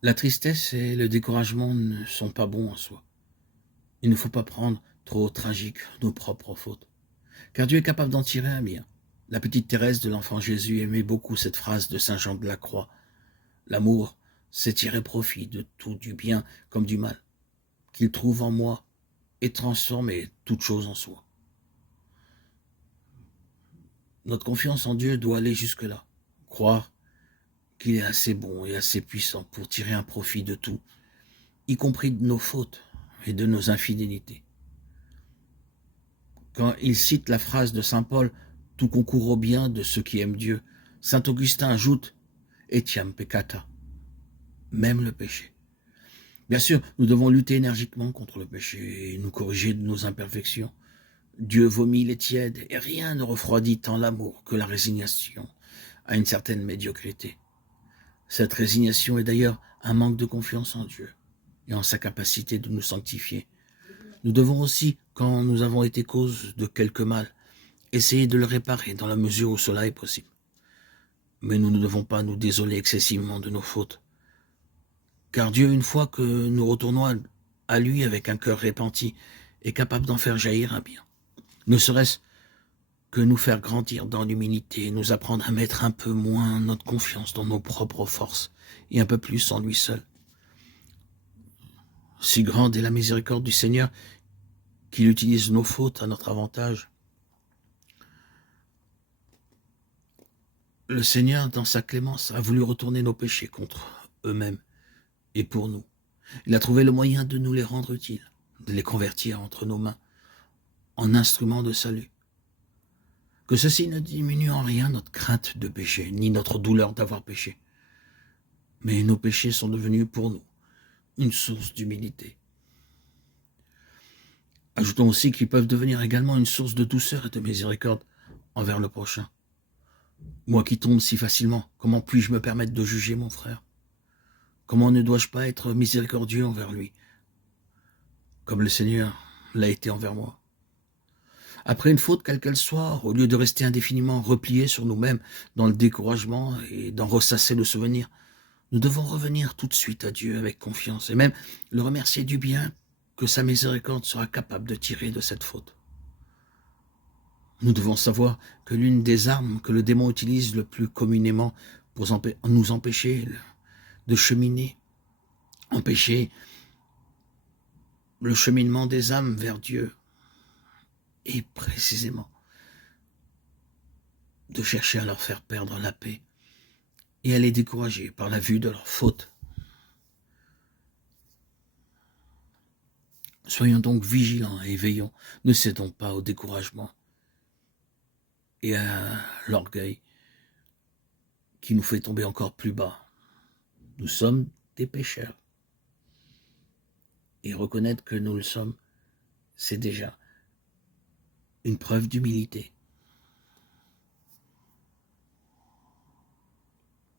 La tristesse et le découragement ne sont pas bons en soi. Il ne faut pas prendre trop au tragique nos propres fautes, car Dieu est capable d'en tirer un bien. La petite Thérèse de l'enfant Jésus aimait beaucoup cette phrase de saint Jean de la Croix. L'amour, c'est tirer profit de tout, du bien comme du mal, qu'il trouve en moi et transformer toute chose en soi. Notre confiance en Dieu doit aller jusque-là. Croire qu'il est assez bon et assez puissant pour tirer un profit de tout, y compris de nos fautes et de nos infidélités. Quand il cite la phrase de saint Paul, « Tout concourt au bien de ceux qui aiment Dieu », saint Augustin ajoute, « Etiam peccata », même le péché. Bien sûr, nous devons lutter énergiquement contre le péché et nous corriger de nos imperfections. Dieu vomit les tièdes et rien ne refroidit tant l'amour que la résignation à une certaine médiocrité. Cette résignation est d'ailleurs un manque de confiance en Dieu et en sa capacité de nous sanctifier. Nous devons aussi, quand nous avons été cause de quelque mal, essayer de le réparer dans la mesure où cela est possible. Mais nous ne devons pas nous désoler excessivement de nos fautes. Car Dieu, une fois que nous retournons à lui avec un cœur repenti, est capable d'en faire jaillir un bien. Ne serait-ce que nous faire grandir dans l'humilité, nous apprendre à mettre un peu moins notre confiance dans nos propres forces et un peu plus en lui seul. Si grande est la miséricorde du Seigneur qu'il utilise nos fautes à notre avantage. Le Seigneur, dans sa clémence, a voulu retourner nos péchés contre eux-mêmes et pour nous. Il a trouvé le moyen de nous les rendre utiles, de les convertir entre nos mains en instruments de salut. Que ceci ne diminue en rien notre crainte de péché, ni notre douleur d'avoir péché. Mais nos péchés sont devenus pour nous une source d'humilité. Ajoutons aussi qu'ils peuvent devenir également une source de douceur et de miséricorde envers le prochain. Moi qui tombe si facilement, comment puis-je me permettre de juger mon frère? Comment ne dois-je pas être miséricordieux envers lui, comme le Seigneur l'a été envers moi? Après une faute, quelle qu'elle soit, au lieu de rester indéfiniment repliés sur nous-mêmes dans le découragement et d'en ressasser le souvenir, nous devons revenir tout de suite à Dieu avec confiance et même le remercier du bien que sa miséricorde sera capable de tirer de cette faute. Nous devons savoir que l'une des armes que le démon utilise le plus communément pour nous empêcher de cheminer, empêcher le cheminement des âmes vers Dieu, est précisément de chercher à leur faire perdre la paix et à les décourager par la vue de leurs fautes. Soyons donc vigilants et veillons, ne cédons pas au découragement et à l'orgueil qui nous fait tomber encore plus bas. Nous sommes des pécheurs. Et reconnaître que nous le sommes, c'est déjà une preuve d'humilité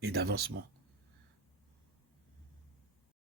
et d'avancement.